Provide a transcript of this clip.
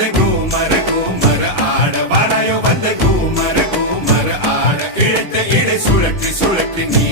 வந்து கூமர கூமர ஆட வாடாயோ வந்து கூமர கூமர ஆட இழுத்த இடை சுழற்றி சுழற்றி நீ